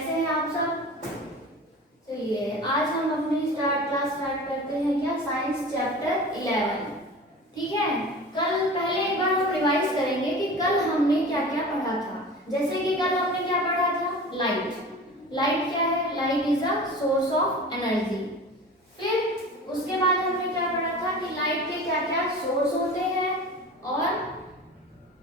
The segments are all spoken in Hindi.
कैसे हैं आप सब? चलिए आज हम अपनी क्लास स्टार्ट करते हैं। क्या? Science chapter 11। ठीक है, कल पहले एक बार हम रिवाइज करेंगे कि कल हमने क्या क्या पढ़ा था। जैसे कि कल हमने क्या पढ़ा था? लाइट। लाइट क्या है? Light is a source of energy. फिर उसके बाद हमने क्या पढ़ा था कि लाइट के क्या क्या सोर्स होते हैं और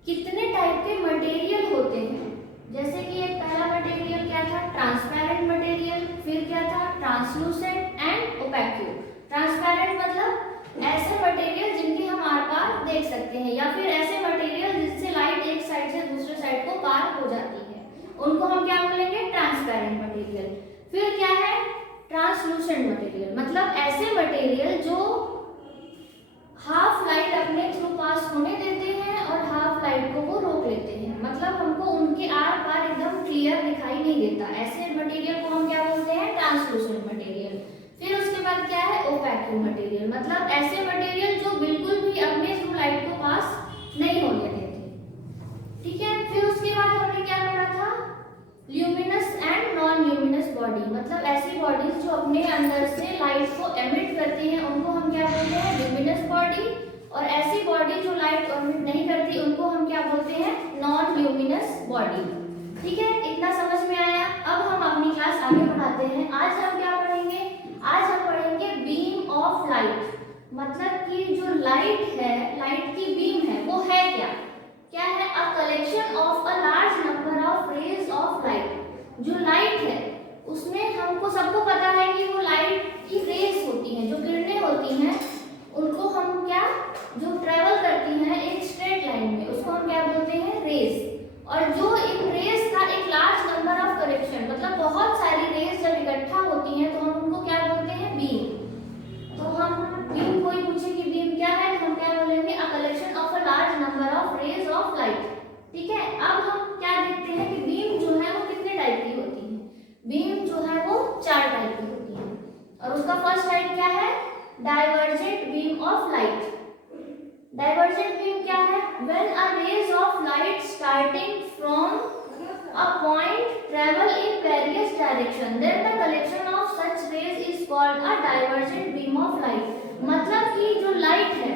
कितने टाइप के मटेरियल होते हैं। जैसे कि एक पहला मटेरियल क्या था? Transparent material. फिर क्या था? Translucent and OPEC. ट्रांसपेरेंट मतलब ऐसे मटेरियल जिनके हम आर पार देख सकते हैं, या फिर ऐसे मटेरियल जिससे लाइट एक साइड से दूसरे साइड को पार हो जाती है, उनको हम क्या बोलेंगे? Transparent material. फिर क्या है? ट्रांसलूसेंट मटेरियल, मतलब ऐसे मटेरियल जो हाफ लाइट अपने थ्रू पास होने देते हैं और हाफ लाइट को वो रोक लेते हैं, मतलब हमको उनके आर पार एकदम क्लियर दिखाई नहीं देता। ऐसे मटेरियल को हम क्या बोलते हैं? Translucent material. फिर उसके बाद क्या है? ओपेक मटेरियल, मतलब ऐसे मटेरियल जो बिल्कुल भी अपने थ्रू लाइट को पास नहीं होने देते। ठीक है, फिर उसके बाद हमने क्या पढ़ा था? Luminous and non luminous body, मतलब ऐसी बॉडीज जो अपने अंदर से लाइट को एमिट करती हैं उनको हम क्या बोलते हैं? Luminous body. और ऐसी बॉडी जो लाइट एमिट नहीं करती उनको हम क्या बोलते हैं? Non luminous body. ठीक है, इतना समझ में आया? अब हम अपनी क्लास आगे बढ़ाते हैं। आज हम क्या पढ़ेंगे? आज हम पढ़ेंगे बीम ऑफ लाइट, मतलब कि जो लाइट है, लाइट की बीम है, वो है क्या? क्या है? A collection of a large number of rays of light. जो लाइट है उसमें हमको सबको पता है कि वो लाइट की रेज होती हैं, जो किरणें होती हैं, उनको हम क्या, जो ट्रेवल करती हैं एक स्ट्रेट लाइन में, उसको हम क्या बोलते हैं? रेज। और जो इन रेज का एक लार्ज नंबर ऑफ कलेक्शन, मतलब बहुत सारी रेज जब इकट्ठा होती हैं तो हम उनको क्या बोलते हैं? बीम। तो हम बीम, कोई पूछे कि बीम क्या है तो हम क्या बोलेंगे? A collection of a large number of rays of light. ठीक है, अब हम क्या देखते हैं कि बीम जो है वो कितने टाइप की होती है। बीम जो है वो 4 टाइप की होती है, और उसका फर्स्ट टाइप क्या है? Divergent beam of light. Divergent beam क्या है? When a rays of light starting from a point travel in various direction, then the collection of such rays is called a divergent beam of light। मतलब कि जो लाइट है,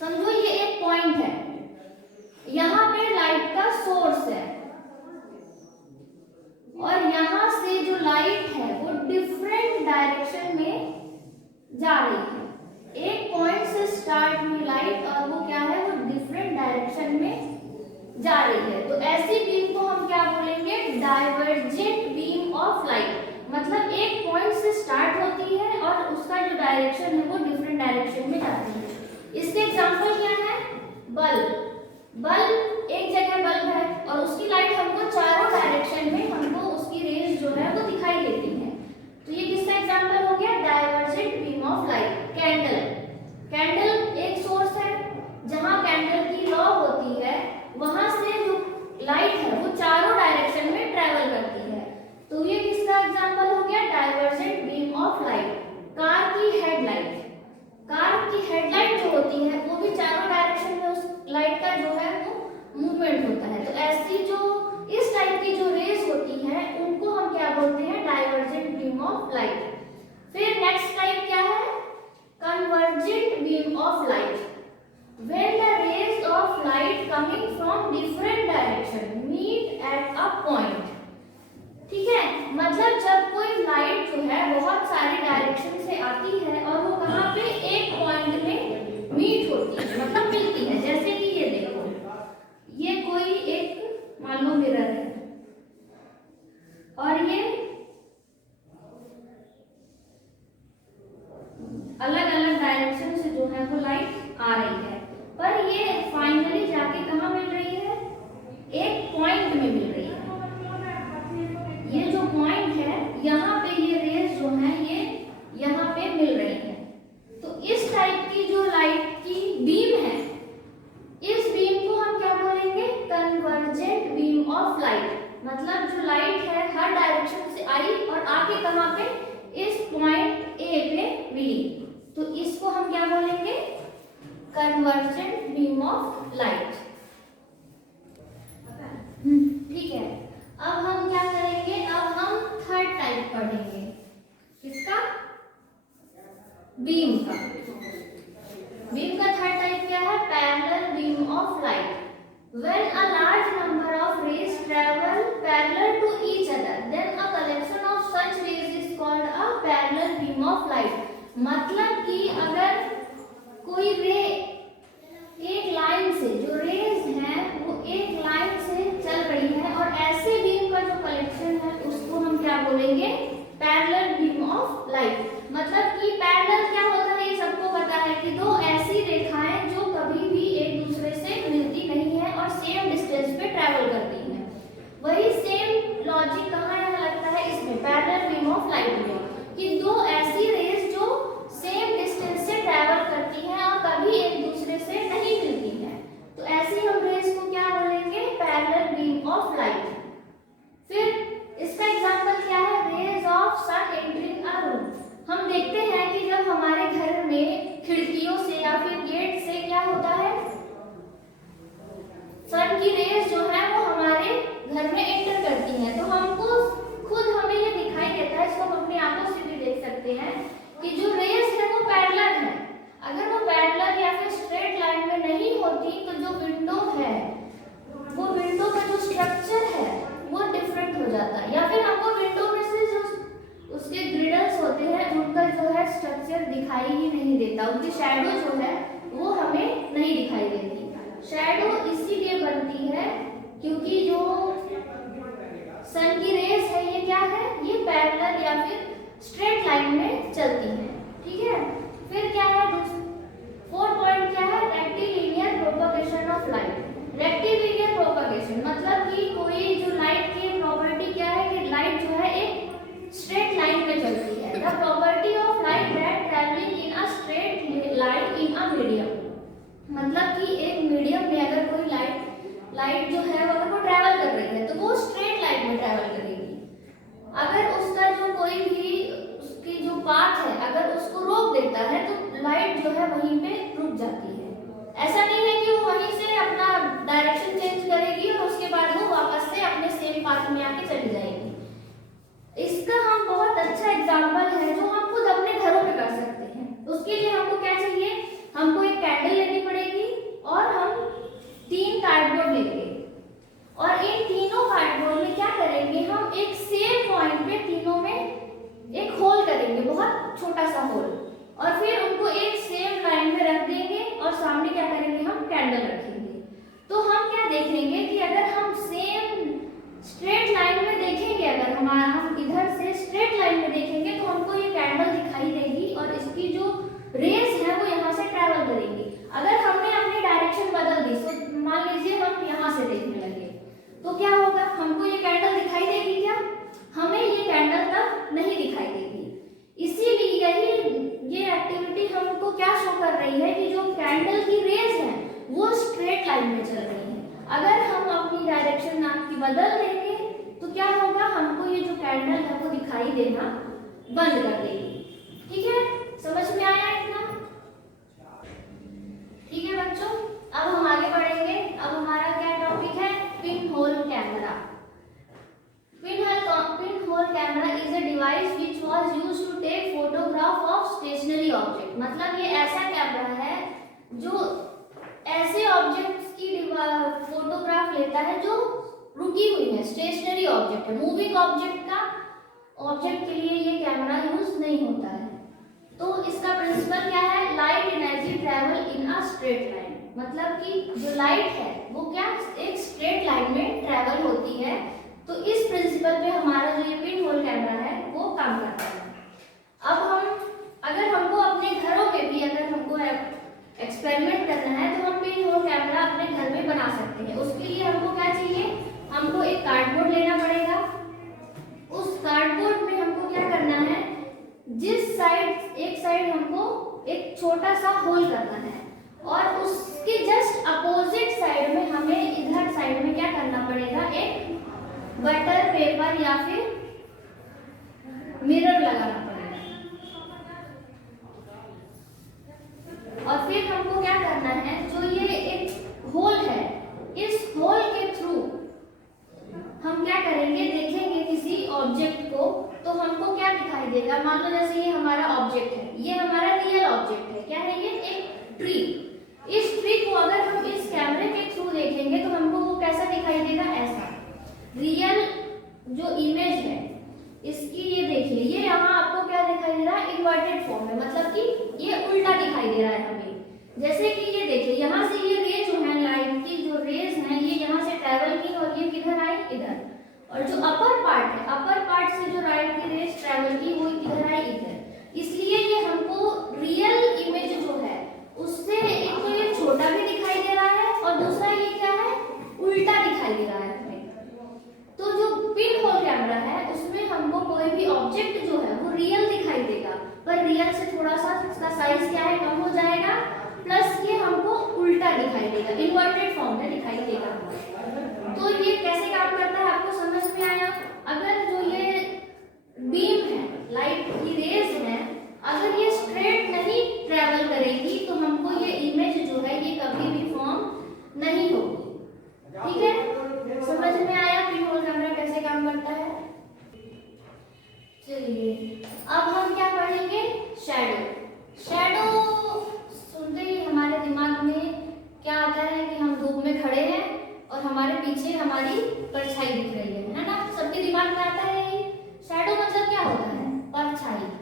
समझो ये एक पॉइंट है, यहाँ पे लाइट का सोर्स है और यहाँ से जो लाइट है वो डिफरेंट डायरेक्शन में जा रही है। एक पॉइंट से स्टार्ट हुई लाइट और वो क्या है? वो डिफरेंट डायरेक्शन में जा रही है, तो ऐसी बीम को हम क्या बोलेंगे? Divergent beam of light. मतलब एक पॉइंट से स्टार्ट होती है और उसका जो डायरेक्शन है वो डिफरेंट डायरेक्शन में जाती है। इसके एग्जांपल क्या है? बल्ब। बल्ब एक जगह बल्ब है और उसकी लाइट हमको चारों डायरेक्शन में हमको उसकी रेज जो है वो दिखाई देती है, तो ये किसका एग्जांपल हो गया? Divergent beam of light. Candle. Candle एक सोर्स है, जहां कैंडल की लौ होती है वहां से जो लाइट है वो चारों डायरेक्शन में ट्रेवल करती है, तो ये किसका एग्जांपल हो गया? Divergent beam of light. Car की हेडलाइट। कार की हेडलाइट जो होती है वो भी चारों डायरेक्शन में उस लाइट का जो है वो मूवमेंट होता है, तो ऐसी जो इस टाइप की जो रेज होती है उनको हम क्या बोलते हैं? Divergent beam of light. फिर नेक्स्ट टाइप क्या है? Convergent beam of light. When the rays of light coming from different direction meet at a point। ठीक है, मतलब जब कोई लाइट जो है बहुत सारी डायरेक्शन से आती है और वो कहाँ पे? एक पॉइंट में मीट होती है, मतलब मिलती है। जैसे कि ये देखो, ये कोई एक मान लो मिरर है और ये अलग अलग डायरेक्शन से जो है वो लाइट आ रही है, पर ये फाइनली जाके कहाँ मिल रही है? एक पॉइंट में मिल रही है। ये जो पॉइंट है यहाँ पे ये रेज जो है ये यहाँ पे मिल रही है, तो इस टाइप की जो लाइट की बीम है, इस बीम को हम क्या बोलेंगे? Convergent beam of light. मतलब जो लाइट है हर डायरेक्शन से आई और आके कहाँ पे? इस पॉइंट ए पे मिली, तो इसको हम क्या बोलेंगे? Convergent beam of light. ठीक है, अब हम क्या करेंगे? अब हम बीम का। बीम का थर्ड टाइप क्या है? Parallel beam of light. When a large number of rays travel parallel to each other, then a collection of such rays is called a parallel beam of light. मतलब कि अगर कोई रे एक लाइन से, जो रेज हैं वो एक लाइन से चल रही है और ऐसे बीम का जो कलेक्शन है उसको हम क्या बोलेंगे? Parallel beam of light. मतलब कि पैरेलल क्या होता है ये सबको पता है कि दो ऐसी रेखाएं जो कभी भी एक दूसरे से मिलती नहीं है और सेम डिस्टेंस पे ट्रैवल करती हैं। वही सेम लॉजिक कहाँ यहाँ लगता है? इसमें पैरेलल बीम ऑफ लाइट में, कि दो ऐसी रेज जो सेम डिस्टेंस से ट्रैवल करती हैं और कभी एक दूसरे से नहीं मिलती हैं, तो ऐसी हम रेज को क्या बोलेंगे? Parallel beam of light. फिर इसका एग्जांपल क्या है? Rays of sun entering a room. हम देखते हैं कि जब हमारे घर में खिड़कियों से या फिर गेट से क्या होता है? सन की रेज जो है वो हमारे घर में एंटर करती हैं, तो हमको खुद हमें ये दिखाई देता है, इसको हम अपनी आंखों से भी देख सकते हैं कि जो रेज है वो पैरेलल है। अगर वो पैरेलल या फिर स्ट्रेट लाइन में नहीं होती तो जो विंडो है, वो विंडो का जो स्ट्रक्चर है वो डिफरेंट हो जाता है, या फिर हमको विंडो में से जो उसके ग्रिडल्स होते हैं उनका जो है स्ट्रक्चर दिखाई ही नहीं देता, उनकी शैडो जो है वो हमें नहीं दिखाई देती। शैडो इसीलिए बनती है क्योंकि जो सन की रेज है ये क्या है? ये पैरेलल या फिर स्ट्रेट लाइन में चलती है। ठीक है, फिर क्या है? फोर्थ पॉइंट क्या है? Rectilinear propagation of light. Rectilinear propagation मतलब कि कोई जो लाइट की प्रॉपर्टी क्या है कि लाइट जो है एक स्ट्रेट लाइन में चलती है। The property of light that travelling in a straight light in a medium. मतलब कि एक मीडियम में अगर कोई लाइट जो है अगर वो ट्रैवल कर रही है तो वो स्ट्रेट लाइन में ट्रैवल करेगी। अगर उसका जो कोई भी उसकी जो पाथ है अगर उसको रोक देता है तो लाइट जो है वहीं पे रुक जाती है। ऐसा नहीं है कि वो वहीं से अपना डायरेक्शन चेंज करेगी और उसके बाद वो वापस से अपने सेम पाथ में आके चली जाएगी। इसका हम बहुत अच्छा एग्जाम्पल है जो हम खुद अपने घरों में कर सकते हैं। उसके लिए हमको क्या चाहिए? हमको एक कैंडल लेनी पड़ेगी और हम 3 कार्डबोर्ड लेंगे और इन तीनों कार्डबोर्ड में क्या करेंगे? हम एक सेम पॉइंट पे तीनों में एक होल करेंगे, बहुत छोटा सा होल, और फिर उनको एक सेम लाइन में रख देंगे और सामने क्या करेंगे? हम कैंडल रखेंगे। तो हम क्या देखेंगे कि अगर हम सेम स्ट्रेट लाइन में देखेंगे, अगर हम इधर से स्ट्रेट लाइन में देखेंगे तो हमको ये कैंडल दिखाई देगी और इसकी जो रेज है वो यहाँ से ट्रैवल करेंगी। अगर हमने अपनी डायरेक्शन बदल दी, तो मान लीजिए हम यहाँ से देखने लगे, तो क्या होगा? हमको ये कैंडल दिखाई देगी क्या? हमें ये कैंडल तक नहीं दिखाई देगी। इसीलिए ये एक्टिविटी हमको क्या शो कर रही है कि जो कैंडल की रेज है वो स्ट्रेट लाइन में चल रही है। अगर हम अपनी डायरेक्शन नाम की बदल देंगे तो क्या होगा? हमको ये जो कैंडल है वो दिखाई देना बंद कर देगी। ठीक है, समझ में आया इतना? ठीक है बच्चों, अब हम आगे बढ़ेंगे। अब हमारा क्या टॉपिक है? Pin hole camera. Pinhole camera is a device which was used to take photograph of stationary object। मतलब ये ऐसा कैमरा है जो ऐसे ऑब्जेक्ट्स की फोटोग्राफ लेता है जो रुकी हुई है, स्टेशनरी ऑब्जेक्ट है। मूविंग ऑब्जेक्ट के लिए ये कैमरा यूज नहीं होता है। तो इसका प्रिंसिपल क्या है? Light energy travel in a straight line. मतलब कि जो लाइट है वो क्या एक स्ट्रेट लाइन में ट्रैवल होती है। तो इस प्रिंसिपल पे हमारा जो ये पिन होल कैमरा है वो काम करता है। अब अगर हमको अपने घरों में भी अगर हमको एक्सपेरिमेंट करना है तो हम पिन होल कैमरा अपने घर में बना सकते हैं। उसके लिए हमको क्या चाहिए? हमको एक कार्डबोर्ड लेना पड़ेगा। उस कार्डबोर्ड में हमको क्या करना है? जिस साइड एक साइड हमको एक छोटा सा होल करना है और उसके जस्ट अपोजिट साइड में हमें इधर साइड में क्या करना पड़ेगा? एक बटर पेपर या फिर मिरर लगाना पड़ेगा। और फिर हमको क्या करना है? जो ये एक होल है, इस होल के थ्रू हम क्या करेंगे? देखेंगे किसी ऑब्जेक्ट को तो हमको क्या दिखाई देगा। मान लो जैसे ये हमारा ऑब्जेक्ट है, ये हमारा रियल ऑब्जेक्ट है। क्या है ये? एक ट्री। इस ट्री को अगर हम इस कैमरे के थ्रू देखेंगे तो हमको वो कैसा दिखाई देगा? ऐसा। रियल जो इमेज है इसकी, ये देखिए, ये यहाँ आपको क्या दिखाई दे रहा है? इन्वर्टेड फॉर्म है, मतलब कि ये उल्टा दिखाई दे रहा है हमें। जैसे कि ये देखिए, यहाँ से ये रे जो है, लाइट की जो रेज हैं, ये यहाँ से ट्रेवल की और ये किधर आई? इधर। और जो अपर पार्ट है, अपर पार्ट से जो लाइट की रेज ट्रेवल की वो किधर आई? इधर। इसलिए ये हमको रियल इमेज जो है उससे एक तो ये छोटा भी दिखाई दे रहा है और दूसरा ये क्या है? उल्टा दिखाई दे रहा है हमें। तो जो पिन होल कैमरा है उसमें हमको कोई भी ऑब्जेक्ट जो है वो रियल दिखाई देगा, पर रियल से थोड़ा सा इसका साइज क्या है? कम हो जाएगा, प्लस ये हमको उल्टा दिखाई देगा, इन्वर्टेड फॉर्म में दिखाई देगा। तो ये कैसे काम करता है आपको समझ में आया? अगर जो ये बीम है, लाइट की रेज है, अगर ये स्ट्रेट नहीं ट्रेवल करेगी तो हमको ये इमेज जो है ये कभी भी फॉर्म नहीं होगी। ठीक है, समझ में आया पिन होल कैमरा कैसे काम करता है? चलिए अब हम क्या पढ़ेंगे? शैडो। शैडो सुनते ही हमारे दिमाग में क्या आता है कि हम धूप में खड़े हैं और हमारे पीछे हमारी परछाई दिख रही है ना? सबके दिमाग में आता है ये। शैडो मतलब क्या होता है? परछाई।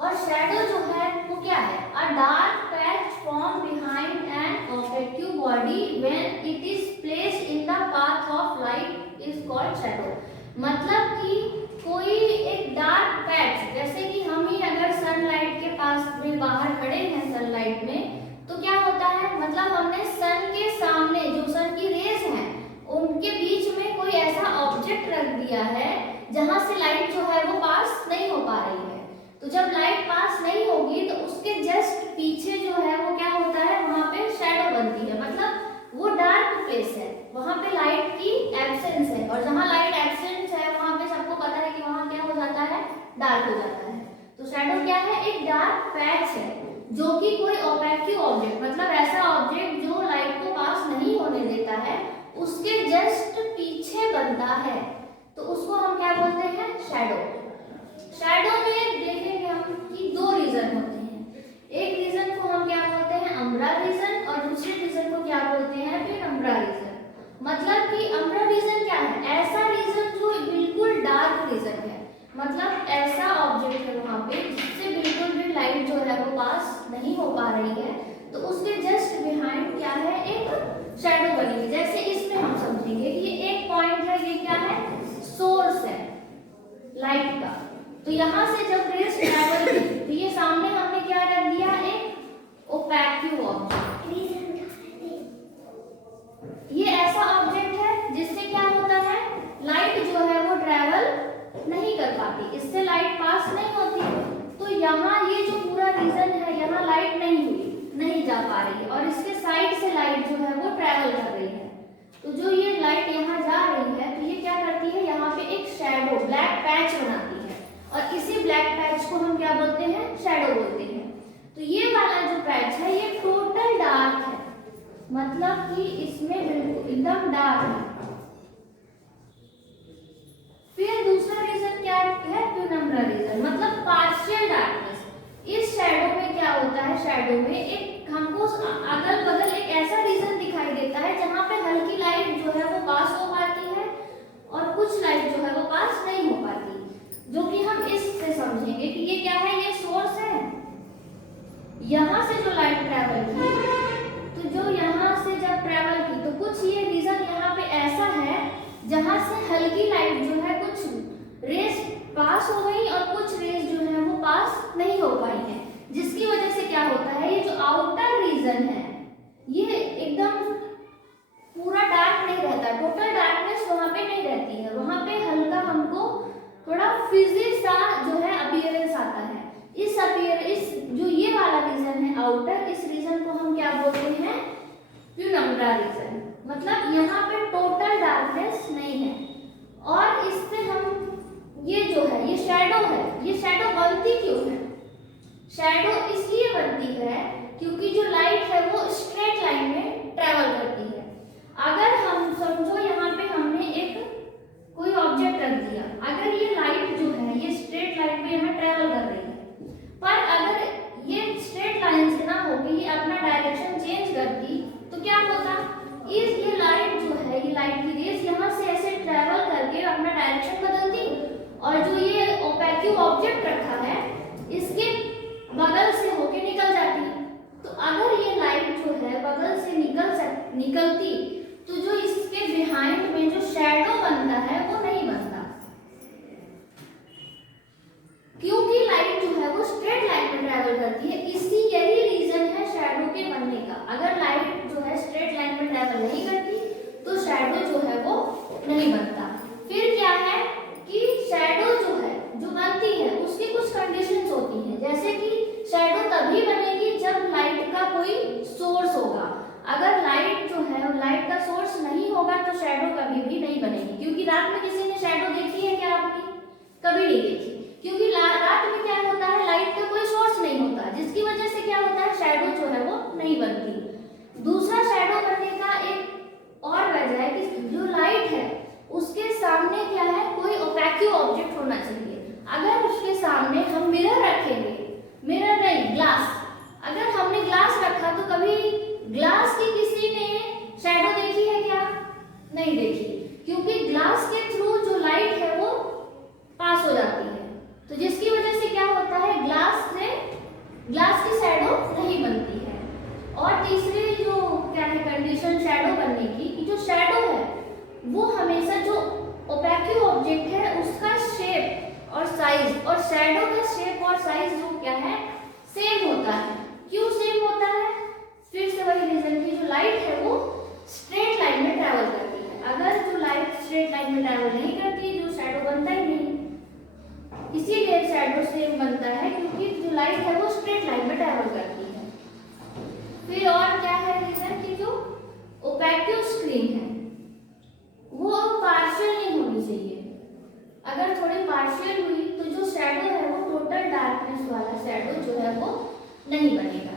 और शैडो जो है वो क्या है? अ dark patch form behind an objective body when it is placed in the path of light is called shadow. मतलब कि कोई एक डार्क पैच, जैसे कि हम ही अगर सनलाइट के पास में बाहर खड़े हैं सनलाइट में, तो क्या होता है? मतलब हमने सन के सामने जो सन की रेज हैं उनके बीच में कोई ऐसा ऑब्जेक्ट रख दिया है जहां से लाइट जो है वो पास नहीं हो पा रही है। तो जब लाइट पास नहीं होगी तो उसके जस्ट पीछे जो है वो क्या होता है? वहां पे शैडो बनती है, मतलब वो डार्क प्लेस है, वहां पे लाइट की एब्सेंस है। और जहां लाइट एब्सेंस है वहां पे सबको पता है कि वहां क्या हो जाता है? डार्क हो जाता है। तो शैडो क्या है? एक डार्क पैच है जो कि कोई ओपेक ऑब्जेक्ट, मतलब ऐसा ऑब्जेक्ट जो लाइट को पास नहीं होने देता है, उसके जस्ट पीछे बनता है, तो उसको हम क्या बोलते हैं? शैडो। शैडो में देखेंगे हम कि दो रीजन होते हैं। एक रीजन को हम क्या बोलते हैं? अम्ब्रा रीजन, और दूसरे रीजन को क्या बोलते हैं? Penumbra region. मतलब कि अम्ब्रा रीजन क्या है? ऐसा रीजन जो बिल्कुल डार्क रीजन है, मतलब ऐसा ऑब्जेक्ट है वहां पे जिससे बिल्कुल भी लाइट जो है वो पास नहीं हो पा रही है, तो उसके जस्ट बिहाइंड क्या है? एक शैडो बनेगी। जैसे इसमें हम समझेंगे कि ये एक पॉइंट है, ये क्या है? सोर्स है लाइट का। तो यहाँ से जब रेज ट्रैवल की तो ये सामने हमने क्या रख दिया? एक ओपेक ऑब्जेक्ट। ये ऐसा ऑब्जेक्ट है जिससे क्या होता है? लाइट जो है वो ट्रैवल नहीं कर पाती, इससे लाइट पास नहीं होती। तो यहाँ ये जो पूरा रीजन है, यहाँ लाइट नहीं हुई, नहीं जा पा रही है, और इसके साइड से लाइट जो है वो ट्रैवल कर रही है। तो जो ये लाइट यहाँ जा रही है तो ये क्या करती है? यहाँ पे एक शैडो, ब्लैक पैच बनाती है, और इसी ब्लैक पैच को हम क्या बोलते हैं? शैडो बोलते हैं। तो ये वाला जो पैच है ये टोटल डार्क है, मतलब कि इसमें बिल्कुल एकदम डार्क है। फिर दूसरा रीजन क्या है? पेनम्ब्रा रीजन, मतलब पार्शियल डार्कनेस। इस शैडो में क्या होता है? शैडो में एक हमको अगल बगल एक ऐसा रीजन दिखाई देता है जहां पे हल्की लाइट जो है वो पास हो पाती है और कुछ लाइट जो है वो पास नहीं हो पाती, जो कि हम इससे समझेंगे कि ये क्या है? ये सोर्स है। यहाँ से जो लाइट ट्रैवल की, तो जो यहाँ से जब ट्रैवल की तो कुछ ये रीजन यहाँ पे ऐसा है जहां से हल्की लाइट जो है कुछ रेज पास हो गई और कुछ रेज जो है वो पास नहीं हो पाई है, जिसकी वजह से क्या होता है? ये जो आउटर रीजन है ये एकदम पूरा डार्क नहीं रहता, टोटल डार्कनेस वहां पे नहीं रहती है, वहां पे हल्का हमको थोड़ा फिजी सा जो है अपीयरेंस आता है। इस जो ये वाला रीजन है आउटर, इस रीजन को हम क्या बोलते हैं? Penumbra region. मतलब यहाँ पे टोटल डार्कनेस नहीं है। और इससे हम ये जो है ये शैडो है, ये शैडो बनती क्यों है? शैडो इसलिए बनती है क्योंकि जो लाइट है वो स्ट्रेट लाइन में ट्रैवल करती है। अगर हम समझो यहाँ पे हमने एक कोई ऑब्जेक्ट रख दिया, अगर ये लाइट जो है ये स्ट्रेट लाइन में यहाँ ट्रैवल में जो शैडो बनता है वो नहीं बनता, क्योंकि लाइट जो है वो स्ट्रेट लाइन में ट्रैवल करती है। यही रीजन है शैडो के बनने का। अगर लाइट जो है स्ट्रेट लाइन में ट्रैवल नहीं करती तो शैडो जो है वो नहीं बनता। फिर क्या है कि शैडो जो है जो बनती है उसकी कुछ कंडीशंस होती हैं, जैसे कि शैडो तभी बनेगी जब लाइट का कोई सोर्स होगा। अगर लाइट जो है लाइट का सोर्स नहीं होगा तो शैडो कभी भी नहीं बनेगी। क्योंकि रात में किसी ने शैडो देखी है क्या आपने? कभी नहीं देखी, क्योंकि रात में क्या होता है, लाइट का कोई सोर्स नहीं होता, जिसकी वजह से क्या होता है, शैडो जो है वो नहीं बनती। दूसरा शैडो बनने का एक और वजह है कि जो लाइट है उसके सामने क्या है, कोई ओपेक्यू ऑब्जेक्ट होना चाहिए। अगर उसके सामने हम मिरर रखेंगे, मिरर नहीं ग्लास, अगर हमने ग्लास रखा तो कभी ग्लास की किसी ने शैडो देखी है क्या? नहीं देखी, क्योंकि ग्लास के थ्रू जो लाइट है वो पास हो जाती है, तो जिसकी वजह से क्या होता है, ग्लास की शैडो नहीं बनती है। और तीसरी जो क्या है कंडीशन शैडो बनने की, कि जो शैडो है वो हमेशा जो ओपेक्यू ऑब्जेक्ट है उसका शेप और साइज, और शैडो का शेप और साइज जो क्या है सेम होता है। क्यों सेम होता है? फिर से वही रीजन की जो लाइट है वो स्ट्रेट लाइन में ट्रैवल करती है। अगर जो लाइट स्ट्रेट लाइन में ट्रैवल नहीं करती जो शैडो बनता ही नहीं, इसीलिए शैडो सेम बनता है, क्योंकि जो लाइट है वो स्ट्रेट लाइन में ट्रैवल करती है। फिर और क्या है रीजन कि जो ओपेक्यू स्क्रीन है वो पार्शियल नहीं होनी चाहिए। अगर थोड़ी पार्शियल हुई तो जो शैडो है वो टोटल डार्कनेस वाला शैडो जो है वो नहीं बनेगा।